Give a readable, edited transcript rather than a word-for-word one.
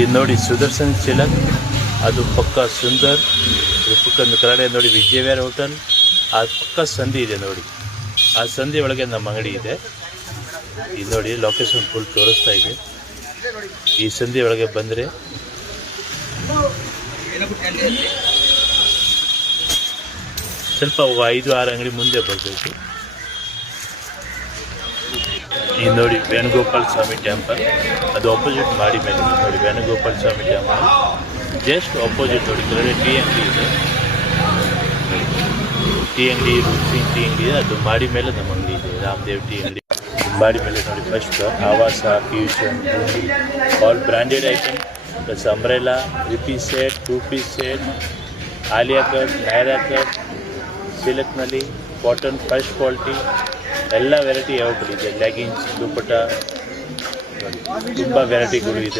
ಇದು ನೋಡಿ ಸುದರ್ಶನ್ ಸಿಲಕ್, ಅದು ಪಕ್ಕ ಸುಂದರ್, ಇದು ಪಕ್ಕ ಕನ್ನಡ ನೋಡಿ ವಿಜಯವಿಹಾರ ಹೋಟೆಲ್, ಆ ಪಕ್ಕ ಸಂಧಿ ಇದೆ ನೋಡಿ, ಆ ಸಂಧಿ ಒಳಗೆ ನಮ್ಮ ಅಂಗಡಿ ಇದೆ. ಇದು ನೋಡಿ ಲೊಕೇಶನ್ ಫುಲ್ ತೋರಿಸ್ತಾ ಇದೆ. ಈ ಸಂಧಿ ಒಳಗೆ ಬಂದರೆ ಸ್ವಲ್ಪ 5-6 ಅಂಗಡಿ ಮುಂದೆ ಬರಬೇಕು. ಇದು ನೋಡಿ ವೇಣುಗೋಪಾಲ ಸ್ವಾಮಿ ಟೆಂಪಲ್, ಅದು ಆಪೋಸಿಟ್ ಮಾಡಿ ಮೇಲೆ ನೋಡಿ ವೇಣುಗೋಪಾಲ ಸ್ವಾಮಿ ಟೆಂಪಲ್ ಜಸ್ಟ್ ಆಪೋಸಿಟ್ ನೋಡಿ ಕೆಳಗಡೆ ಟೀ ಅಂಗಡಿ ಇದೆ, ಟೀ ಅಂಗಡಿ ರುಚಿನ್ ಟೀ ಅಂಗಡಿ ಇದೆ, ಅದು ಮಾಡಿ ಮೇಲೆ ನಮ್ಮ ಅಂಗಡಿ ಇದೆ ರಾಮದೇವ್ ಟೀ ಅಂಗಡಿ. ಮಾಡಿ ಮೇಲೆ ನೋಡಿ ಫಸ್ಟ್ ಆವಾಸ, fusion, all branded item plus umbrella, 3 piece set, 2 piece set, Alia cut, Naira cut, ಸಿಲ್ಕ್ನಲ್ಲಿ ಕಾಟನ್ ಫಸ್ಟ್ ಕ್ವಾಲಿಟಿ ಎಲ್ಲ ವೆರೈಟಿ ಯಾವಾಗಲೂ ಇದೆ. ಲೆಗಿನ್ಸ್, ದುಪ್ಪಟ್ಟ ನೋಡಿ ತುಂಬ ವೆರೈಟಿಗಳು ಇದೆ.